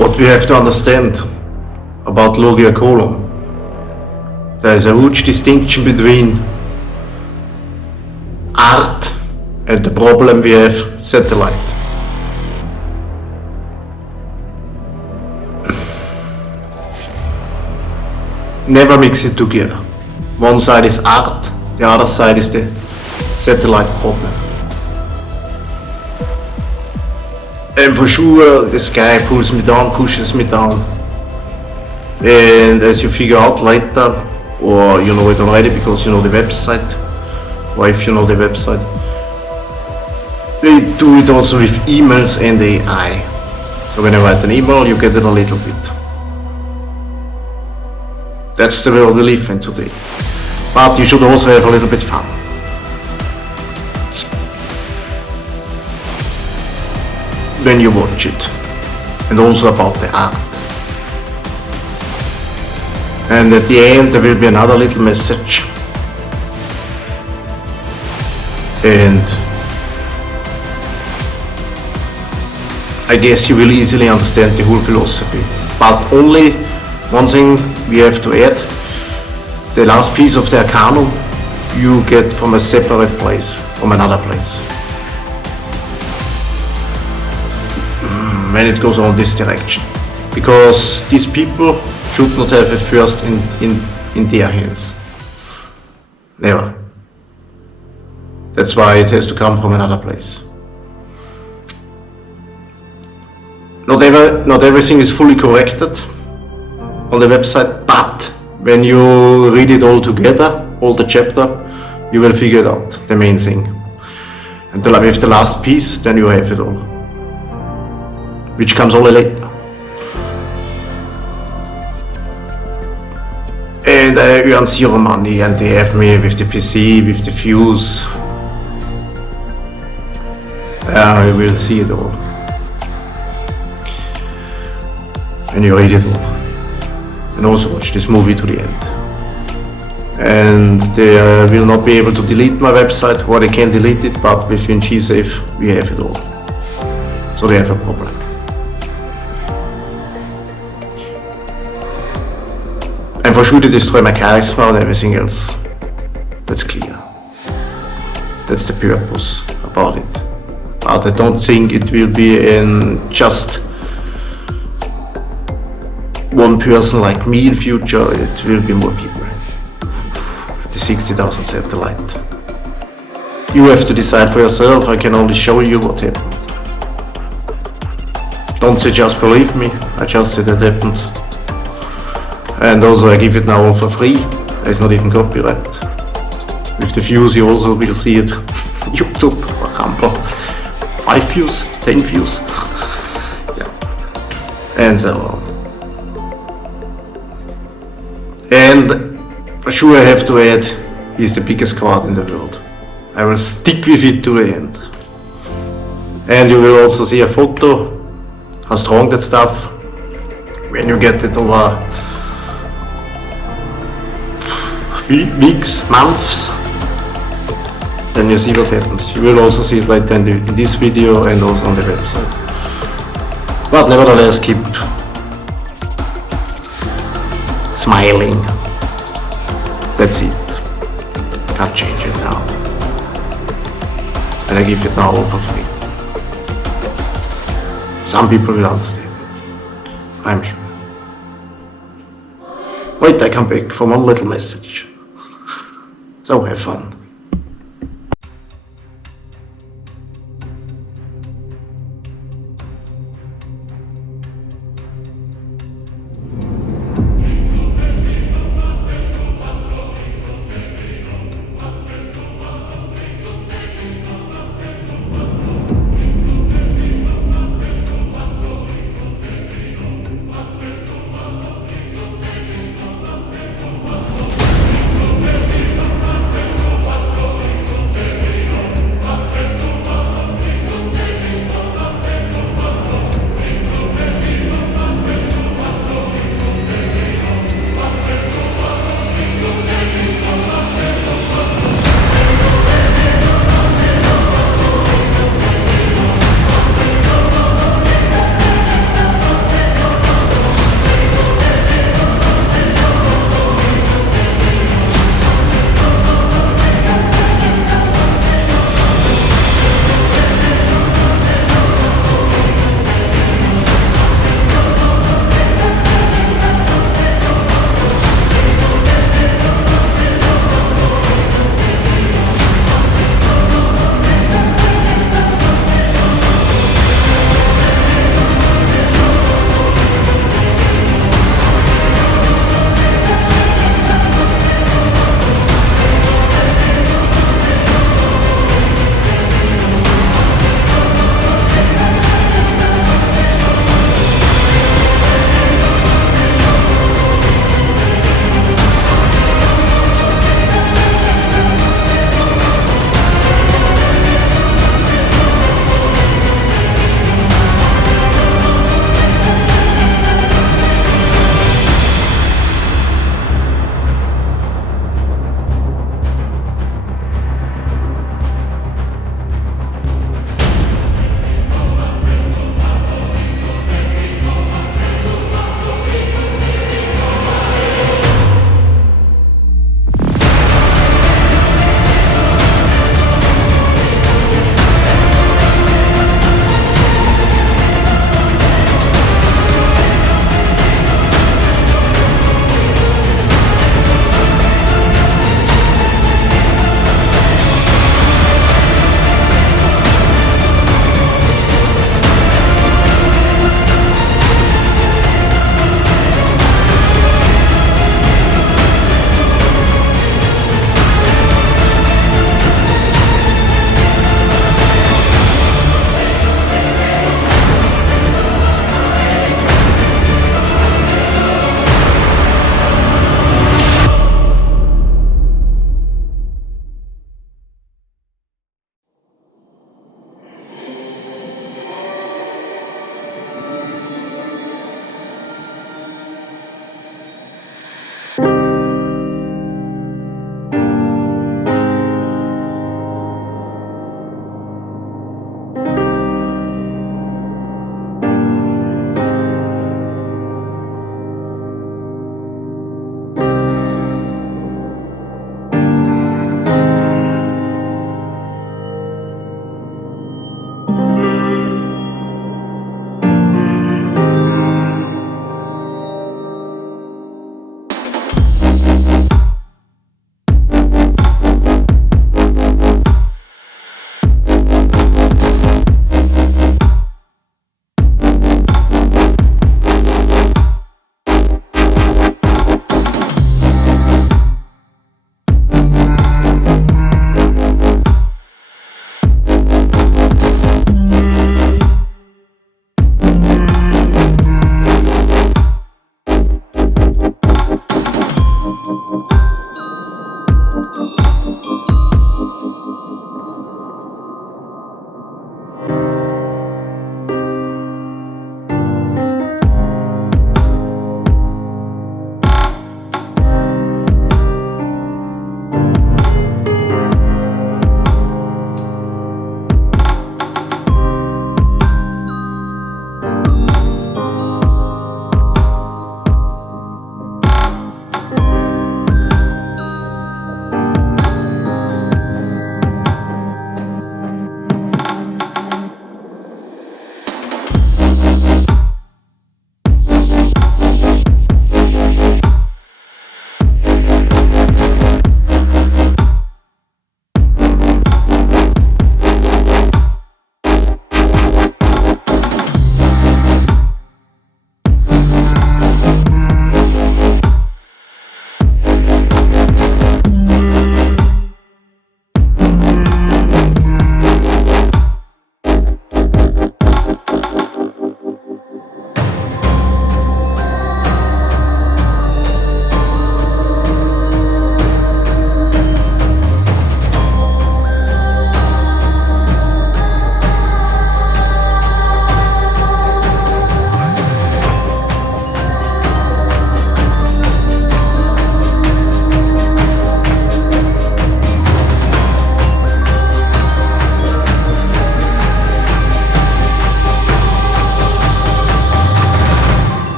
What we have to understand about Logiacolumn, there is a huge distinction between art and the problem we have, satellite. Never mix it together. One side is art, the other side is the satellite problem. And for sure the sky pulls me down, pushes me down. And as you figure out later, or you know it already because you know the website, or if you know the website, they do it also with emails and AI. So when I write an email, you get it a little bit. That's the world we live in today. But you should also have a little bit fun. When you watch it, and also about the art. And at the end there will be another little message. And I guess you will easily understand the whole philosophy. But only one thing we have to add, the last piece of the arcanum you get from a separate place, from another place. When it goes on this direction. Because these people should not have it first in their hands. Never. That's why it has to come from another place. Not everything is fully corrected on the website, but when you read it all together, all the chapter, you will figure it out, the main thing. And with the last piece, then you have it all. Which comes only later. And I earn zero money, and they have me with the PC, with the views. You will see it all. And you read it all. And also watch this movie to the end. And they will not be able to delete my website, or they can delete it, but within GSafe we have it all. So they have a problem. And for sure they destroy my charisma and everything else. That's clear. That's the purpose about it. But I don't think it will be in just one person like me in future. It will be more people. The 60,000 satellite. You have to decide for yourself. I can only show you what happened. Don't say just believe me. I just said it happened. And also I give it now all for free. There's not even copyright. With the views you also will see it. YouTube, Rumble. 5 views, 10 views. Yeah. And so on. And for sure I have to add, he's the biggest card in the world. I will stick with it to the end. And you will also see a photo, how strong that stuff, when you get it over weeks, months, then you see what happens. You will also see it later in this video and also on the website. But nevertheless, keep smiling. That's it. Can't change it now. And I give it now all for free. Some people will understand it. I'm sure. Wait, I come back for one little message. So have fun.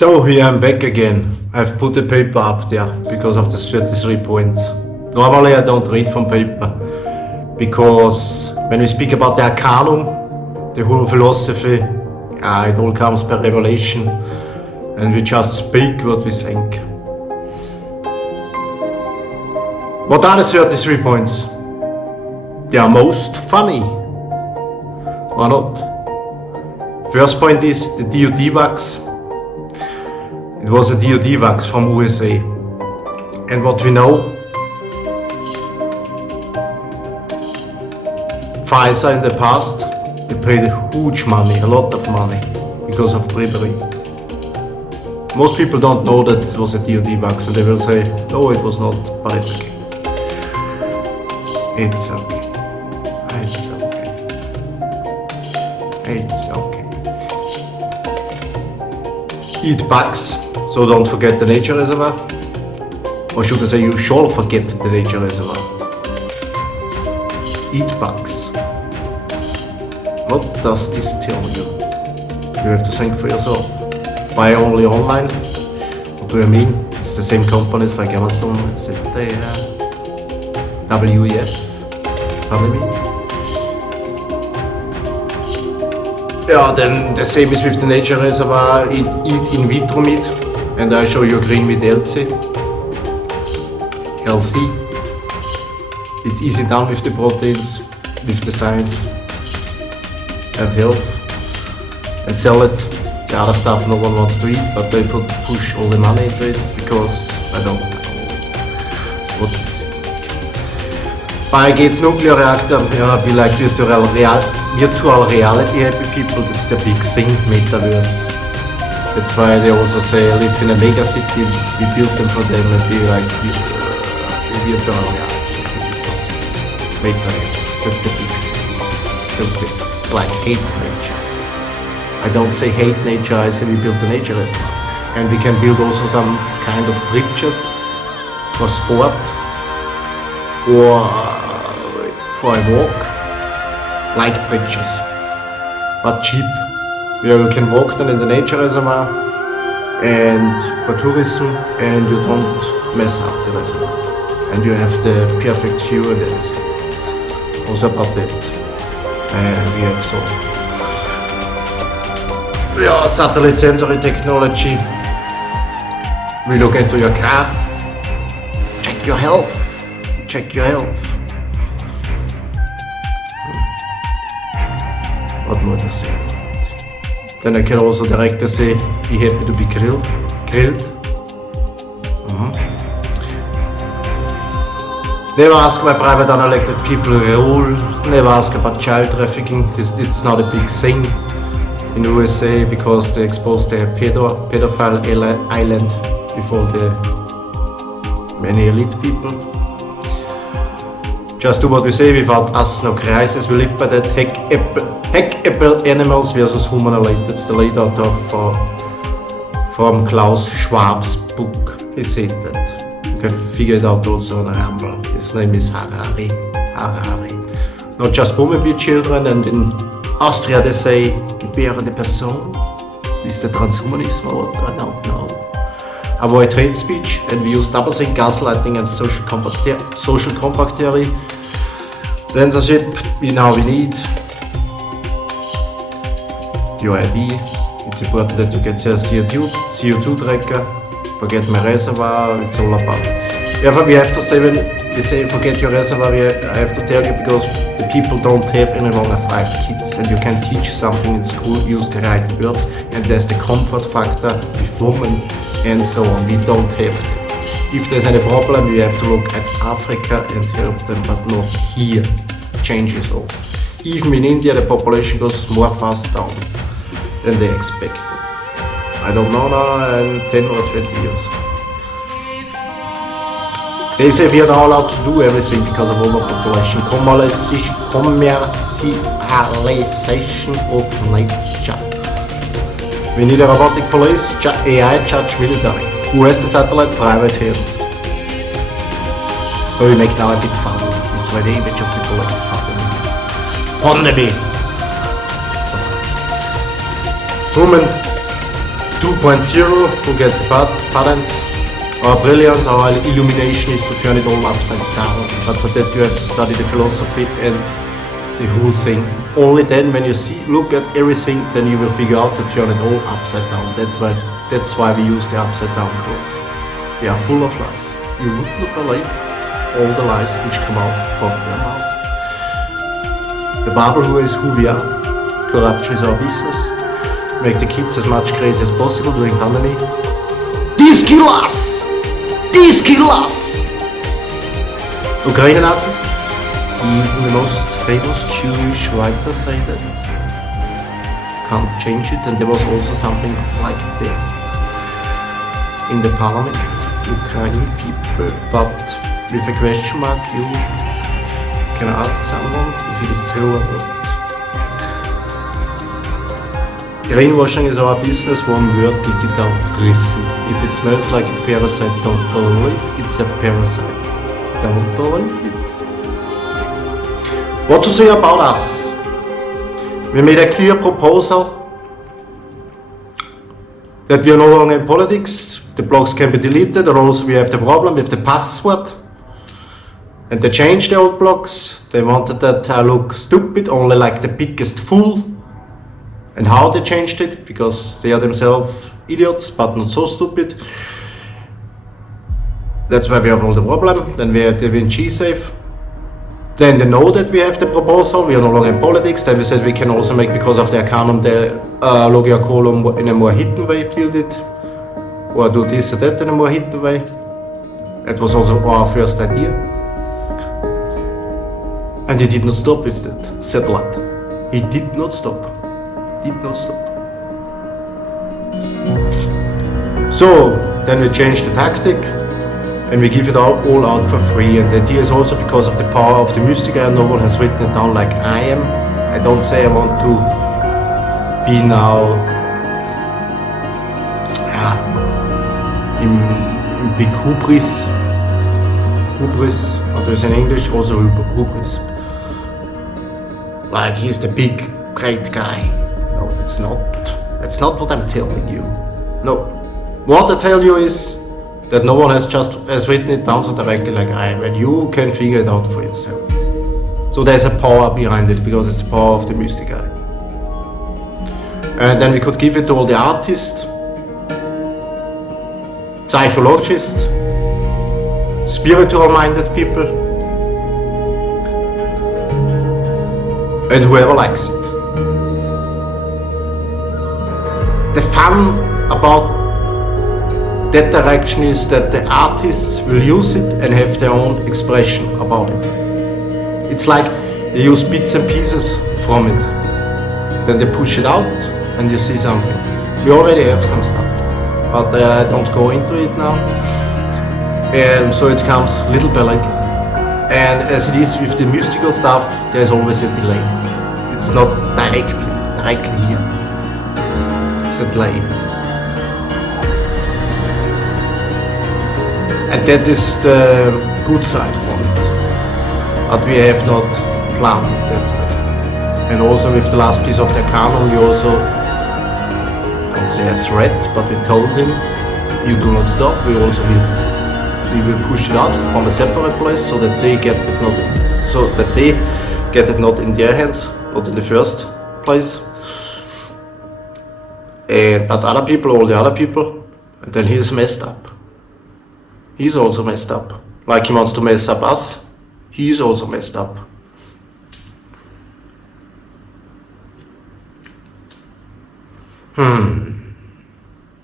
So here I'm back again. I've put the paper up there because of the 33 points. Normally I don't read from paper because when we speak about the Arcanum, the whole philosophy, it all comes by revelation and we just speak what we think. What are the 33 points? They are most funny or not? First point is the DoD wax. It was a DoD wax from USA. And what we know, Pfizer in the past, they paid huge money, a lot of money, because of bribery. Most people don't know that it was a DoD wax and they will say, no, it was not, but it's okay. It's okay. It's okay. It's okay. Eat bugs, so don't forget the nature reservoir. Or should I say, you shall forget the nature reservoir. Eat bugs. What does this tell you? You have to think for yourself. Buy only online? What do I mean? It's the same companies like Amazon, etc. WEF. Follow me? Yeah, then the same is with the nature reservoir. Eat in vitro meat. And I show you green meat LC. It's easy done with the proteins, with the science and health, and sell it. The other stuff no one wants to eat, but they push all the money into it because I don't know what to think. Bill Gates nuclear reactor, yeah, be like virtual reality happy people. That's the big thing, metaverse. That's why they also say live in a mega city. We built them for them and be like virtual reality people. Metaverse. That's the big thing. It's like hate nature. I don't say hate nature, I say we build the nature reservoir. And we can build also some kind of bridges for sport or for a walk, like bridges, but cheap. Where you can walk then in the nature reservoir and for tourism and you don't mess up the reservoir. And you have the perfect view and everything. Also about that. We have so satellite sensory technology. We look into your car. Check your health. Check your health. What more to say about it? Then I can also directly say, be happy to be grilled. Never ask why private unelected people rule. Never ask about child trafficking. It's not a big thing in the USA because they exposed their pedophile island with all the many elite people. Just do what we say, without us no crisis. We live by that hackable animals versus human-elite. That's the lead out of from Klaus Schwab's book. He said that. You can figure it out also on Rumble. His name is Harari. Not just women be children, and in Austria they say gebärende Person. Is the transhumanism or what? I don't know. Avoid hate speech, and we use doublethink, gaslighting and social compact theory. Censorship, we need. Your ID. It's important that you get your CO2 tracker. Forget my reservoir, it's all about. Yeah, we have to say, when we say forget your reservoir, I have to tell you because the people don't have any longer 5 kids and you can teach something in school, use the right words, and there's the comfort factor with women and so on. We don't have that. If there's any problem, we have to look at Africa and help them, but not here. Changes all. Even in India, the population goes more fast down than they expected. I don't know now, in 10 or 20 years. They say we are not allowed to do everything because of overpopulation. Commercialization of nature. We need a robotic police, AI, judge, military. Who has the satellite? Private hands. So we make now a bit fun. Destroy the image of the police. Pandemie. Women 2.0, who gets the patents. Our brilliance, our illumination is to turn it all upside down. But for that you have to study the philosophy and the whole thing. Only then, when you look at everything, then you will figure out to turn it all upside down. That's why we use the upside down cross. They are full of lies. You would not believe all the lies which come out from their mouth. The Bible is who we are. Corruption is our business. Make the kids as much crazy as possible during pandemic. These kill us! These kill us! Ukraine Nazis. Even the most famous Jewish writers say that. Can't change it, and there was also something like that in the parliament. Ukrainian people, but with a question mark, you can ask someone if it is true or not. Greenwashing is our business, one word, digital prison. If it smells like a parasite, don't believe it's a parasite. Don't believe it. What to say about us? We made a clear proposal that we are no longer in politics. The blogs can be deleted, and also we have the problem with the password. And they changed the old blogs. They wanted that I look stupid, only like the biggest fool. And how they changed it? Because they are themselves idiots, but not so stupid. That's why we have all the problem. Then we have the Vinci safe. Then they know that we have the proposal. We are no longer in politics. Then we said we can also make, because of the canon, the Logiacolumn in a more hidden way, build it. Or do this or that in a more hidden way. That was also our first idea. And he did not stop with that satellite. He did not stop. Did not stop. So then we changed the tactic and we give it all out for free. And the idea is also because of the power of the mystic eye. No one has written it down like I am. I don't say I want to be now in big hubris, or there's in English also hubris. Like he's the big, great guy. No, that's not what I'm telling you. No, what I tell you is that no one has written it down so directly like I am, and you can figure it out for yourself. So there's a power behind it, because it's the power of the mystic eye. And then we could give it to all the artists, psychologists, spiritual-minded people, and whoever likes it. The fun about that direction is that the artists will use it and have their own expression about it. It's like they use bits and pieces from it. Then they push it out and you see something. We already have some stuff, but I don't go into it now. And so it comes little by little. And as it is with the mystical stuff, there's always a delay. It's not directly here. It's a delay. And that is the good side from it. But we have not planned it that way. And also with the last piece of the canon, we also, I don't say a threat, but we told him, you do not stop, we will push it out from a separate place so that they get it not in their hands, not in the first place. But other people, all the other people, and then he is messed up. He's also messed up. Like he wants to mess up us, he's also messed up.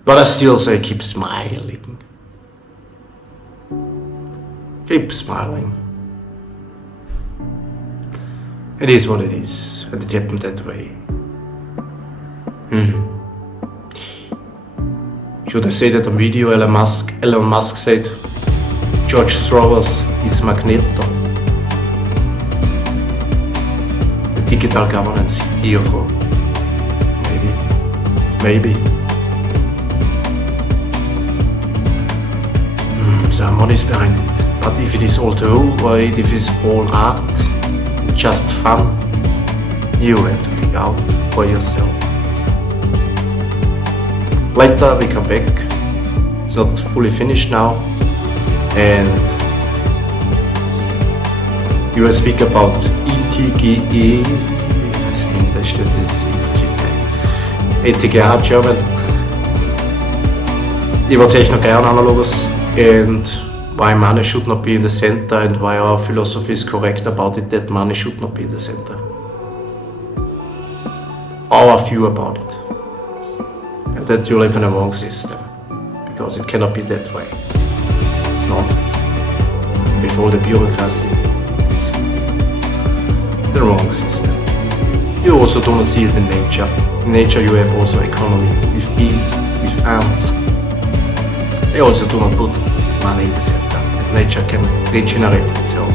But I still say keep smiling. Keep smiling. It is what it is, and it happened that way. Should I say that on video? Elon Musk said, George Soros is Magneto. The digital governance hero. Maybe. Someone is behind it. But if it is all true, or if it is all art, just fun, you have to figure out for yourself. Later we come back. It's not fully finished now, and you will speak about ETGE. In English that is ETGA German. Ich will techno-gern analogous, and why money should not be in the center, and why our philosophy is correct about it, that money should not be in the center. Our view about it. And that you live in a wrong system, because it cannot be that way. It's nonsense. Before the bureaucracy, it's the wrong system. You also do not see it in nature. In nature you have also economy, with bees, with ants. They also do not put money in the center. And nature can regenerate itself.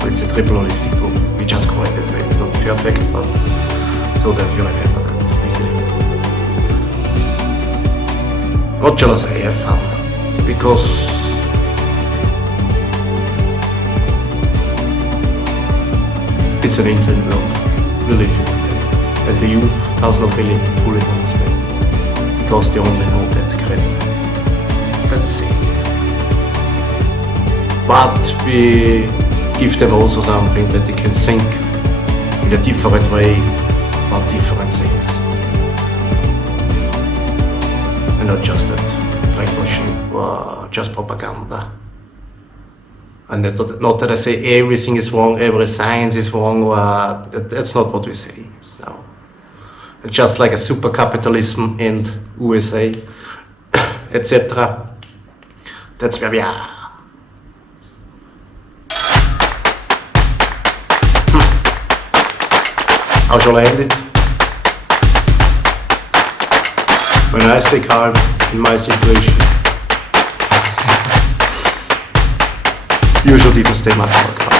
So it's a triple holistic tool. We just call it that way. It's not perfect, but so that you remember that easily. What shall I say? Have fun. Because it's an insane world we live in today. And the youth does not really fully understand it. Because they only know that credit. That's it. But we give them also something that they can think in a different way about different things. And not just that brainwashing or just propaganda. And not that I say everything is wrong, every science is wrong, or that's not what we say. No. It's just like a super capitalism and USA, etc. That's where we are. How shall I end it? When I stay calm in my situation, you should even stay much more calm.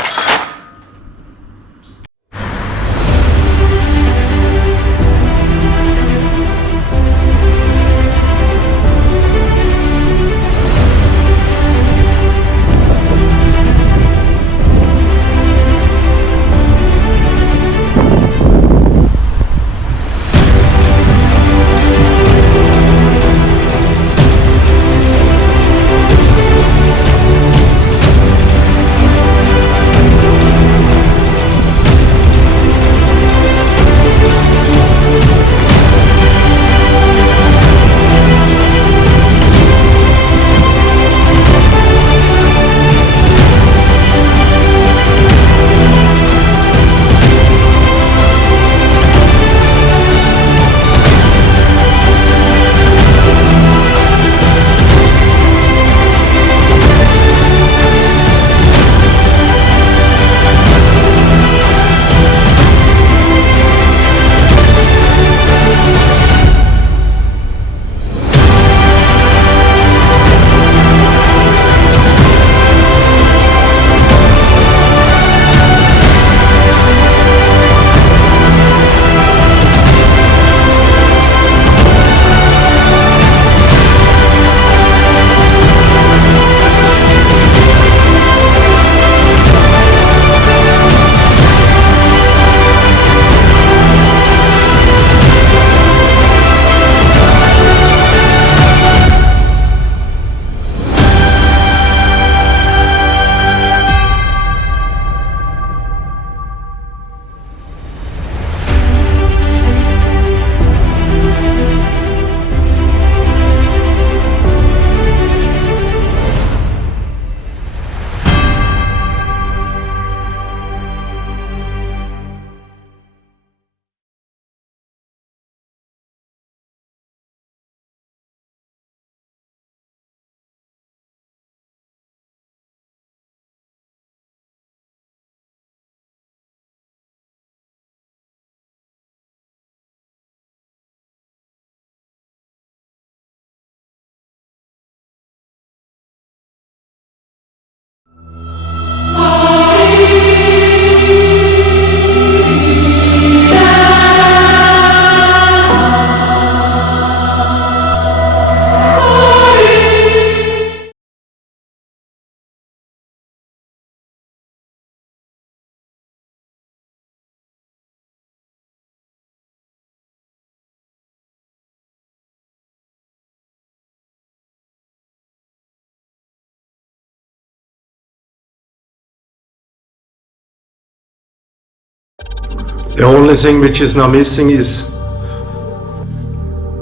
The only thing which is now missing is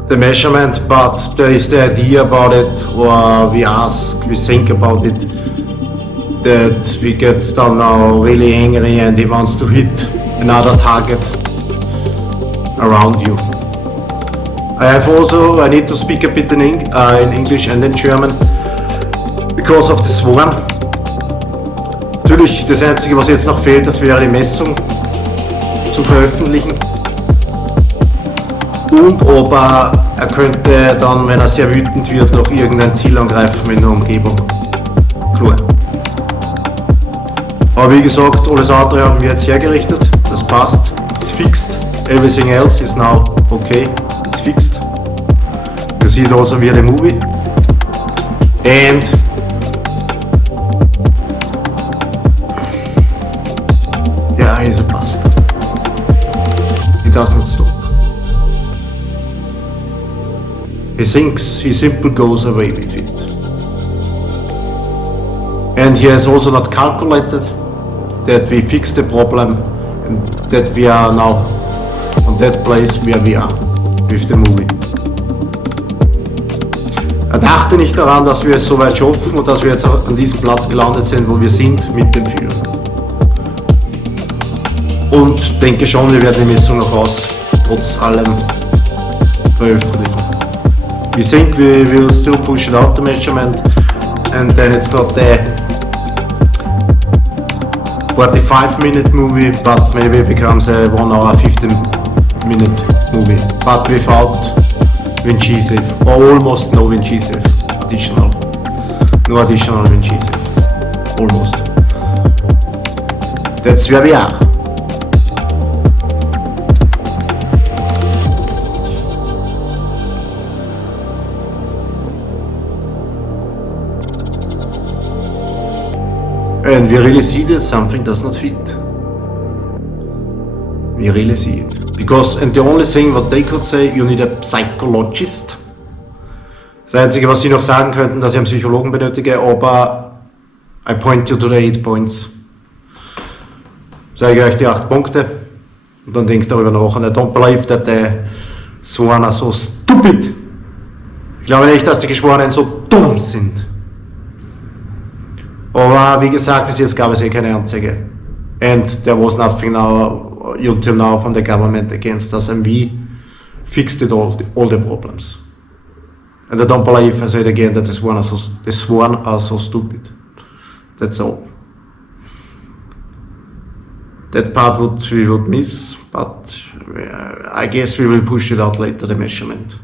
the measurement, but there is the idea about it, or we think about it, that we get down now really angry and he wants to hit another target around you. I need to speak a bit in English and in German, because of the Sworn. Natürlich, das Einzige, was jetzt noch fehlt, das wäre die Messung zu veröffentlichen. Und ob er könnte dann, wenn er sehr wütend wird, noch irgendein Ziel angreifen in der Umgebung. Klar. Aber wie gesagt, alles andere haben wir jetzt hergerichtet. Das passt. It's fixed. Everything else is now okay. It's fixed. You see it also via the movie. And yeah, he's a bastard. He doesn't stop. He thinks he simply goes away with it. And he has also not calculated that we fixed the problem and that we are now on that place where we are with the movie. Er dachte nicht daran, dass wir es so weit schaffen und dass wir jetzt an diesem Platz gelandet sind, wo wir sind, mit dem Film. Und denke schon, wir werden die Messung noch trotz allem veröffentlichen. We think we will still push it out, the measurement, and then it's not the 45-minute movie, but maybe it becomes a 1 hour 15-minute movie, but without Vinci safe, or almost no Vinci safe, no additional Vinci safe, almost. That's where we are. And we really see that something does not fit. We really see it. Because, and the only thing what they could say, you need a psychologist. Das Einzige, was sie noch sagen könnten, dass ich einen Psychologen benötige, aber I point you to the 8 points. Zeige euch die 8 Punkte und dann denkt darüber nach. And I don't believe that the Sworn are so stupid. Ich glaube nicht, dass die Geschworenen so dumm sind. Aber wie gesagt, bis jetzt gab es keine Anzeige. And there was nothing now, until now, from the government against us, and we fixed it all the problems. And I don't believe, I say it again, that the Sworn are so stupid. That's all. That part we would miss, but I guess we will push it out later, the measurement.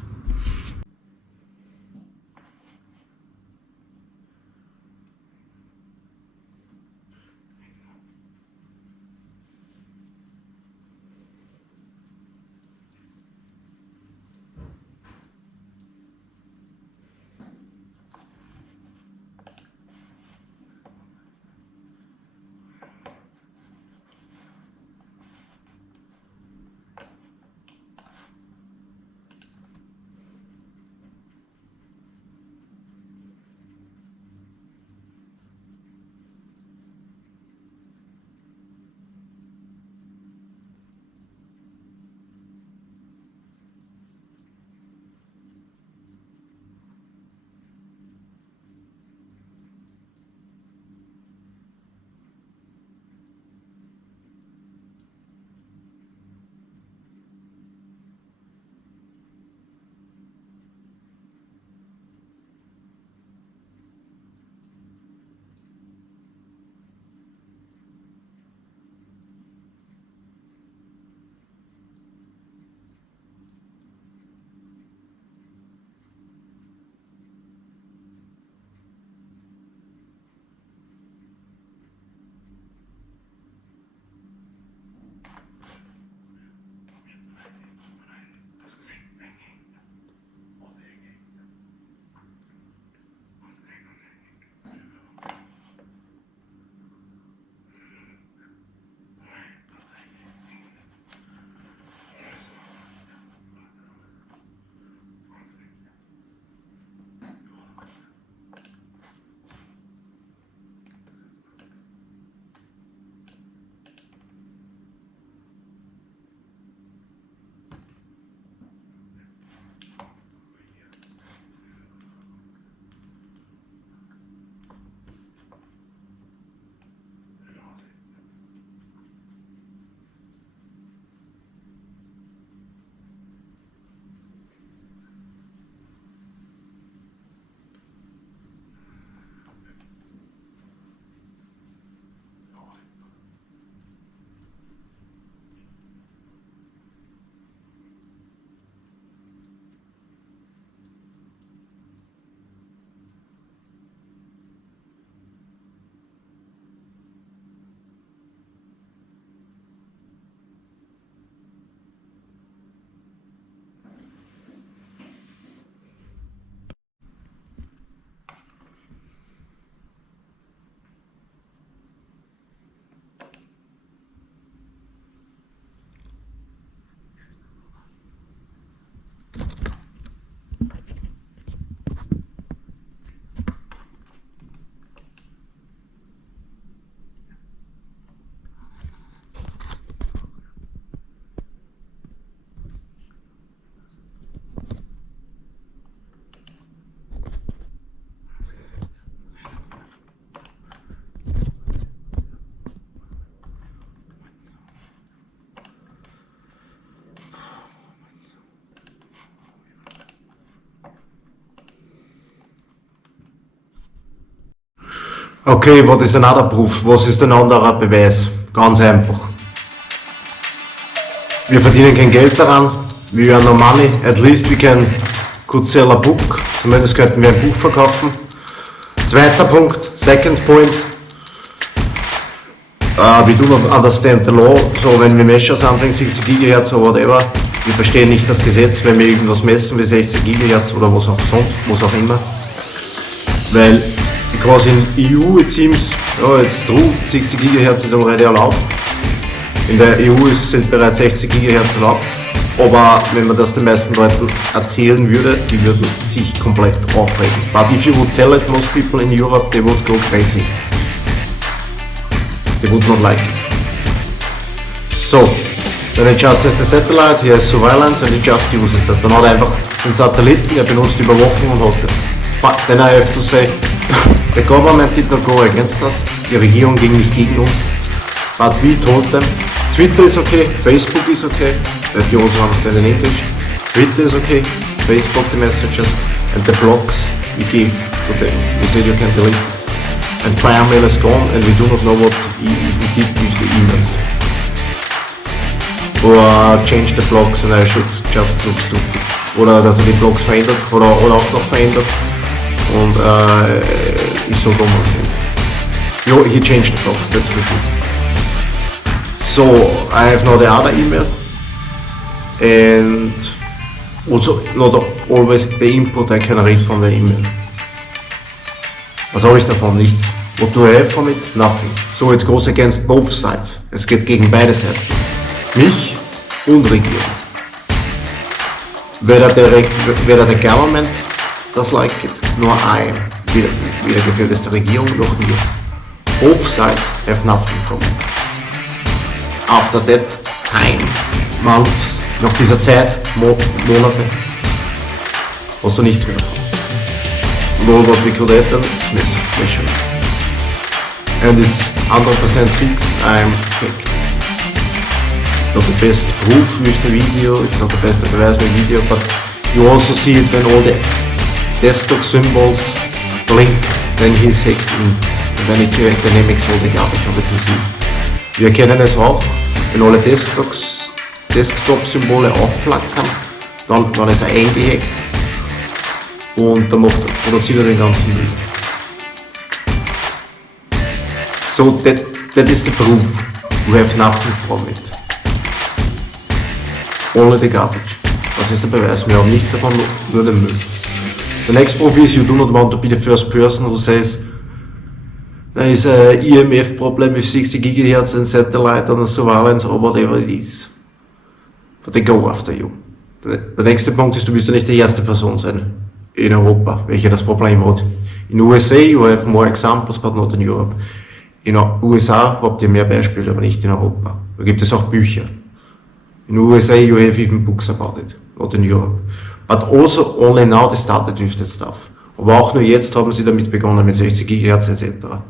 Okay, what is another proof? Was ist ein anderer Beweis? Ganz einfach. Wir verdienen kein Geld daran, we earn no money, at least we can could sell a book, zumindest könnten wir ein Buch verkaufen. Zweiter Punkt, second point, we do not understand the law, so when we measure something 60 GHz or whatever, wir verstehen nicht das Gesetz, wenn wir irgendwas messen wie 60 GHz oder was auch sonst, was auch immer, weil because in EU it seems, oh it's true, 60 GHz is already allowed. In der EU sind bereits 60 GHz erlaubt, aber wenn man das den meisten Leuten erzählen würde, die würden sich komplett aufregen. But if you would tell it, most people in Europe, they would go crazy. They would not like it. So, then it just has the satellite, he has surveillance and he just uses that. Dann hat er einfach den Satelliten, er benutzt Überwachung und hat das. Then I have to say, the government did not go against us, die Regierung ging nicht gegen uns, but we told them, Twitter is okay, Facebook is okay, that you also understand in English. Twitter is okay, Facebook the messages, and the blogs we gave to them. We said you can delete it. And Firemail is gone, and we do not know what we did with the emails. Or change the blogs and I should just look stupid. Oder dass er die Blogs verändert oder auch noch verändert und ich soll dumm aussehen. Yo, he changed the blogs, that's for sure. So, I have now the other email and also not always the input I can read from the email. Was habe ich davon? Nichts. What do I have from it? Nothing. So it goes against both sides. Es geht gegen beide Seiten. Mich und Regierung. Weder der Government does like it, nor I. Weder gefällt es der Regierung noch mir. Both sides have nothing from it. After that time, months, nach dieser Zeit, Monate, hast du nichts mehr davon. And all what we could add then is measured. And it's 100% fix, I'm kicked. It's not the best proof with the video, it's not the best beweis with the video, but you also see it when all the desktop symbols blink, then he's hacked in. And then it dynamics all the garbage on the PC. Wir erkennen es auch, wenn alle Desktop-Symbole aufflackern, dann ist er eingehackt und dann produziert er den ganzen Müll. So that is the proof. You have nothing from it. Only the garbage. Das ist der Beweis. Wir haben nichts davon, nur den Müll. The next proof is you do not want to be the first person who says there is a EMF problem with 60 GHz and satellite and surveillance or whatever it is. But they go after you. Der nächste Punkt ist, du wirst ja nicht die erste Person sein in Europa, welche das Problem hat. In USA you have more examples, but not in Europe. In USA habt ihr mehr Beispiele, aber nicht in Europa. Da gibt es auch Bücher. In USA you have even books about it, not in Europe. But also only now they started with that stuff. Aber auch nur jetzt haben sie damit begonnen mit 60 GHz etc.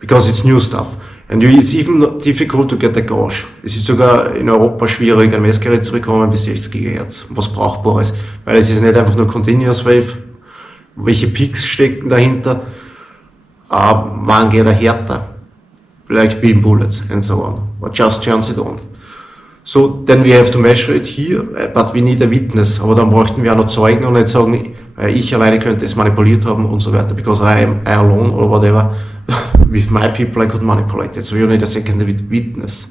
Because it's new stuff. And it's even difficult to get a gauge. Es ist sogar in Europa schwierig, ein Messgerät zu bekommen bis 60 GHz, was brauchbar ist. Weil es ist nicht einfach nur Continuous Wave, welche Peaks stecken dahinter, wann geht er härter, like beam bullets and so on, or just turns it on. So, then we have to measure it here, but we need a witness. Aber dann bräuchten wir auch noch Zeugen und nicht sagen, ich alleine könnte es manipuliert haben und so weiter, because I alone or whatever, with my people I could manipulate it. So you need a second witness.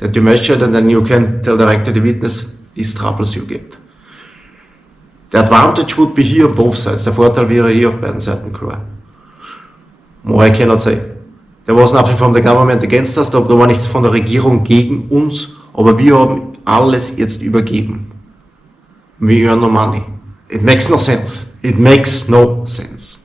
That you measure it and then you can tell directly the witness these troubles you get. The advantage would be here on both sides. Der Vorteil wäre hier auf beiden Seiten klar. More I cannot say. There was nothing from the government against us, da war nichts von der Regierung gegen uns, aber wir haben alles jetzt übergeben. We earn no money. It makes no sense. It makes no sense.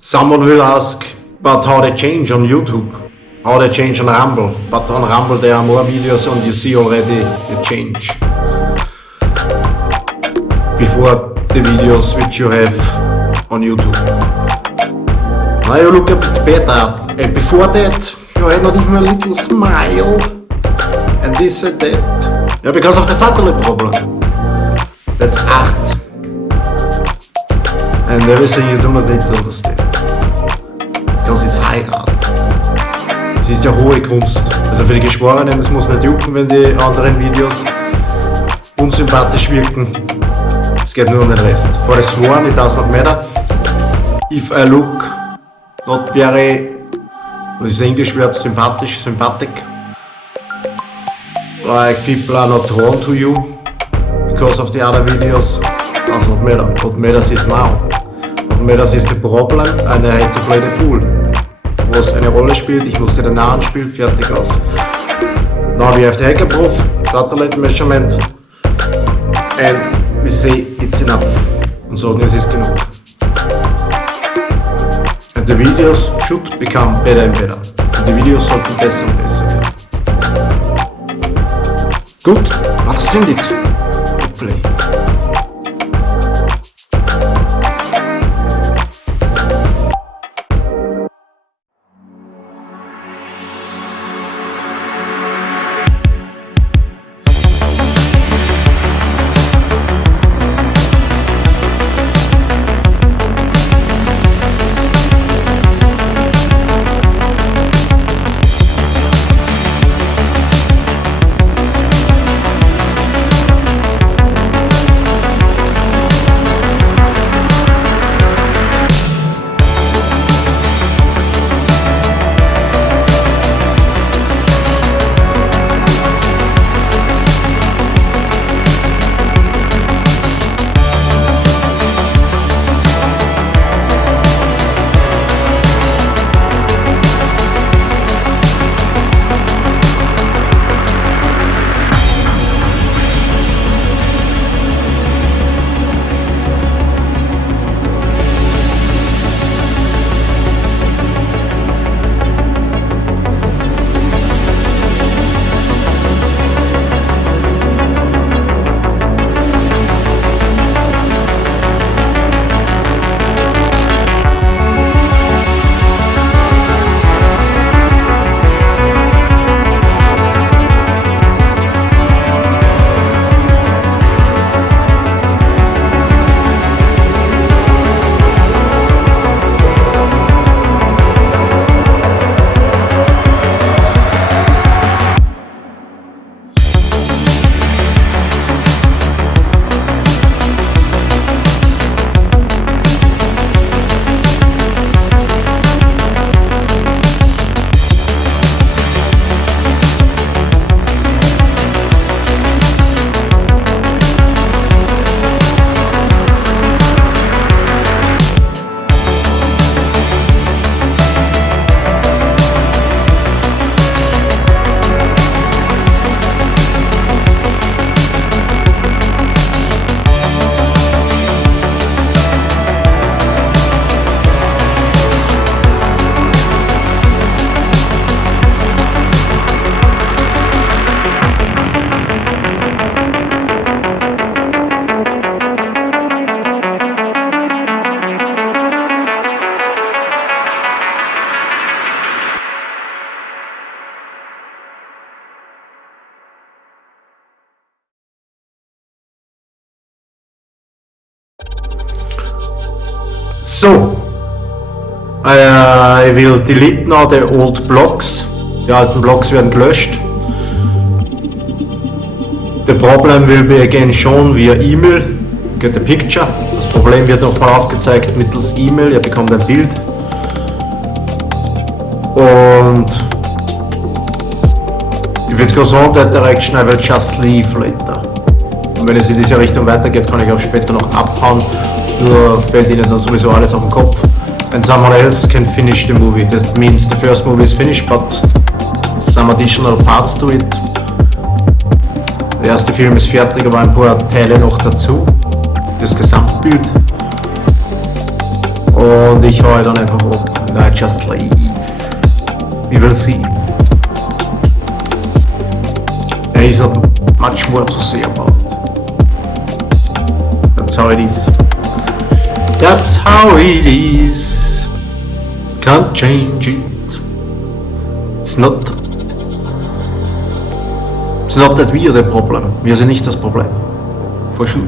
Someone will ask, but how they change on YouTube? How they change on Rumble? But on Rumble there are more videos and you see already the change before the videos which you have on YouTube. Now you look a bit better, and before that you had not even a little smile and this and that. Yeah, because of the satellite problem. That's art. And everything you do not need to understand. Because it's high art. Es ist ja hohe Kunst. Also für die Geschworenen, das muss nicht jucken, wenn die anderen Videos unsympathisch wirken. Es geht nur um den Rest. For the sworn, it does not matter. If I look not very, what is the English word, sympathetic, like people are not drawn to you because of the other videos, does not matter. What matters is now. What matters is the problem and I had to play the fool. Was eine Rolle spielt, ich musste den Narren spielen, fertig aus. Now we have the hacker proof, satellite measurement, and we say it's enough. Und sagen, es ist genug. And the videos should become better and better. Und die Videos sollten besser und besser werden. Gut, understand it. Play. So, I will delete now the old blocks. Die alten Blocks werden gelöscht. The problem will be again shown via email. You get a picture. Das Problem wird nochmal aufgezeigt mittels E-Mail. Ihr bekommt ein Bild. Und if it goes on that direction, I will just leave later. Und wenn es in diese Richtung weitergeht, kann ich auch später noch abhauen. Nur fällt ihnen dann sowieso alles auf den Kopf. And someone else can finish the movie. That means the first movie is finished, but some additional parts to it. Der erste Film ist fertig, aber ein paar Teile noch dazu. Das Gesamtbild. Und ich höre dann einfach ab. I just leave. We will see. There is not much more to say about it. That's how it is. That's how it is. Can't change it. It's not that we are the problem. Wir sind nicht das Problem. For sure.